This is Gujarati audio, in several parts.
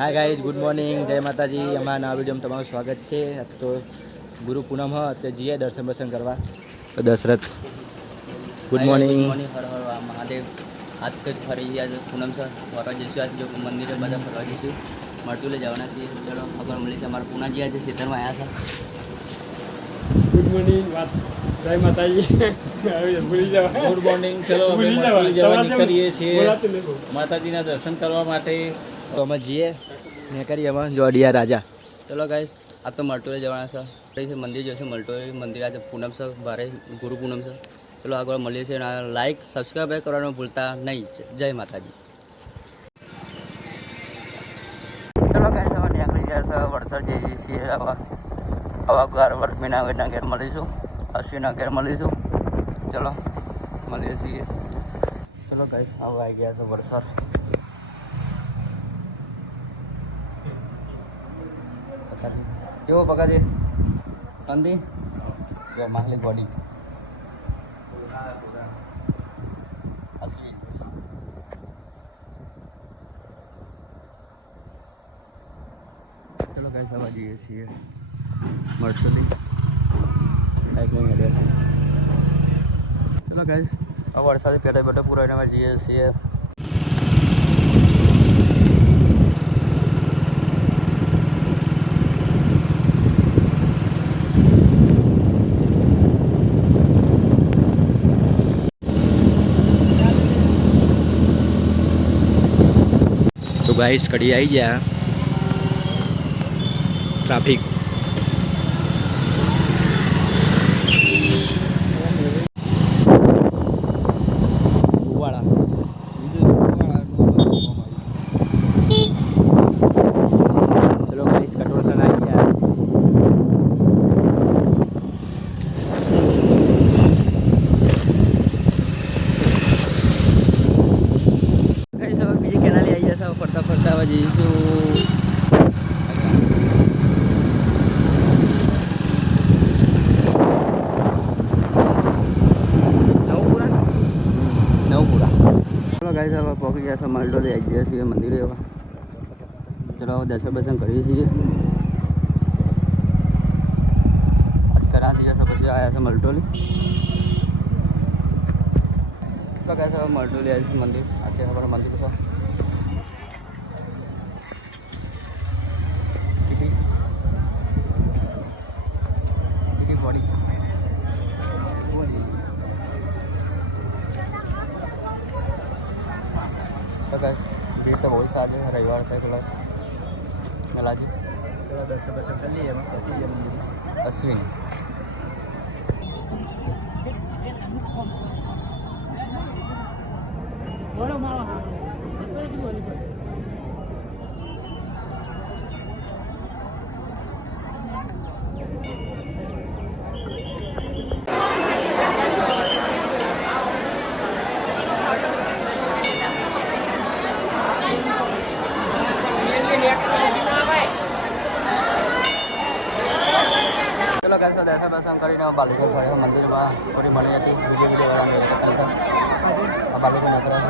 हाय गाइज गुड मॉर्निंग जय माता जी हमारा नवा वीडियो में તમારું સ્વાગત છે। તો ગુરુ પૂનમ હ તો જીએ દર્શન બર્शन કરવા તો દશરથ गुड मॉर्निंग हर हर महादेव। आज तो फरी आज पूनम से फरवा जैसे आज जो मंदिर है बता फरवा जैसे मरतुले जाना चाहिए। चलो अगर मिले से हमारे पूना जी आज क्षेत्र में आया था। गुड मॉर्निंग जय माता जी भूली जाओ गुड मॉर्निंग। चलो અમે મરતુલી જવા નીકળીએ છીએ માતાજીના દર્શન કરવા માટે। તો અમે જઈએ ને કરીએ અમે જોડિયા રાજા। चलो गाइस आज तो मरतुले जाना से मंदिर जैसे मरतुले मंदिर आज पूनम से बारे गुरु पूनम से। चलो आगे मिलिए से लाइक सब्सक्राइब करना भूलता नहीं। जय माता जी। चलो गाइस હવે નીકળી ગયા છે વડસર જઈએ છીએ। હવે ઘર મીનાના ઘેર મળીશું, અશ્વિના ઘેર મળીશું। ચલો મળીએ છીએ। ચલો ગાઈસ હવે આવી ગયા છે વડસર। કેવો પકાજી શાંતિ જો માહલી બોડી અશ્વિન। ચલો ગાઈસ હવે જઈએ છીએ મરતુલી બાઇક લઈને ગયા છે। ચલો ગાઈસ હવે વરસાદ પેટા બેટા પૂરા અમે જઈએ છીએ। तो गाइस कड़ी आई गया ट्रैफिक वाला। चलो गाइस कटोर सन आई गया। બીજી કેનાલે આવી જશે ફરતા ફરતા હવે જઈશું નવપુરા। ચલો ગાઈસ હવે પહોંચી ગયા છે મલડોલી આવી ગયા છીએ મંદિરે। હવે ચલો હવે દર્શન બર્શન કરીએ છીએ। ઘણા દિવસો પછી આવ્યા છે મલડોલી। તો ગાઈસ હવે મલડોલી આવી છે મંદિર આ છે અમારું મંદિર છે। तो भीड़ तो बहुत सारी है रविवार से फिलहाल मेला जी। चलो दर्शन बर्शन कर लिए अश्विन चलो गाइस तो दर्शन बर्शन કરીને બાલુગર ફર્યો મંદિરમાં થોડી મળી હતી વિડીયો બનાવવાની બાલુગર નકરા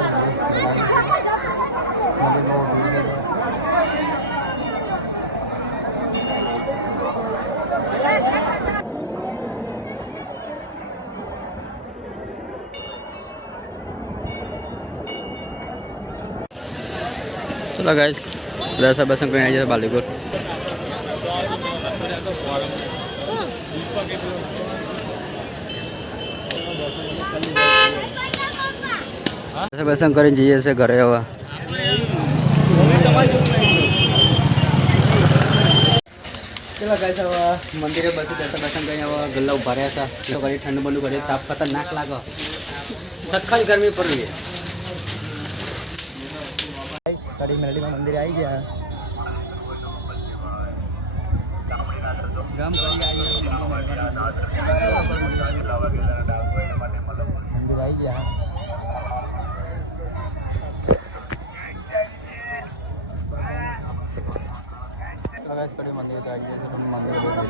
चलो गाइस दर्शन बर्शन કરીને આવી જાય બાલુગર। દર્શન કરીને જઈએ છે ઘરે। હવે ચલો ગાઈસ હવે મંદિરે બસ દર્શન બર્શન કરીને હવે ગલ્લા ઉભા રહ્યા છે। તો ઘરે ઠંડુ બંડુ ઘરે તાપ ખતરનાક લાગે સખત ગરમી પડી ગઈ। कड़ी मेलडीમાં મંદિરે આવી ગયા ગામ કરી આવી મંદિર આવી ગયા। कड़ी मंदिर तो आई है मंदिर बहुत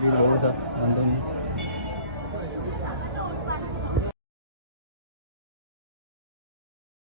भीड़ बहुत है।